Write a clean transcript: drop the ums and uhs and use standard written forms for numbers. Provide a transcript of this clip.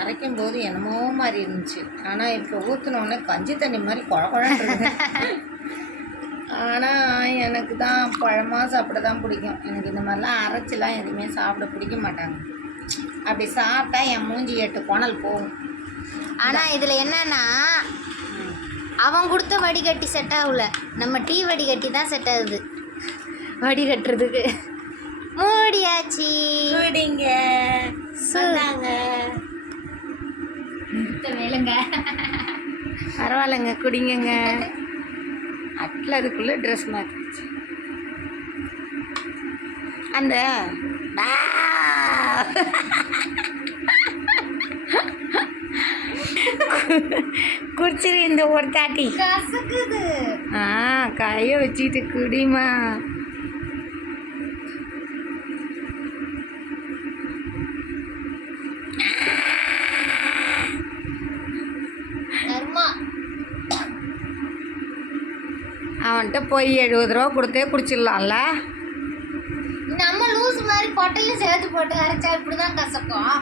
அரைக்கும் போது என்னமோ மாதிரி இருந்துச்சு. ஆனால் இப்போ ஊற்றினோடனே கஞ்சி தண்ணி மாதிரி குழக்குழன்னு இருக்குது. ஆனால் எனக்கு தான் பழமாக சாப்பிட தான் பிடிக்கும். எனக்கு இந்த மாதிரிலாம் அரைச்சிலாம் எதுவுமே சாப்பிட பிடிக்க மாட்டாங்க. அப்படி சாப்பிட்டா என் மூஞ்சி 8 கோணல் போகும். ஆனால் இதில் என்னன்னா அவன் கொடுத்த வடிகட்டி செட் ஆகல, நம்ம டீ வடிகட்டி தான் செட் ஆகுது வடிகட்டுறதுக்கு. மூடியாச்சு, குடிங்க சொன்னாங்க. வேலைங்க பரவாயில்லைங்க, குடிங்கங்க. அட்டில் அதுக்குள்ளே ட்ரெஸ் மாற்றிச்சு. அந்த குடிச்சிரு இந்த ஒரு தாட்டி. கசக்குது. கையை வச்சுக்கிட்டு குடிமா. அவன்கிட்ட போய் 70 ரூபா கொடுத்தே குடிச்சிடலாம்ல. நம்ம லூஸ் மாதிரி கொட்டையும் சேர்த்து போட்டு அரைச்சா இப்படி தான் கசக்கும்.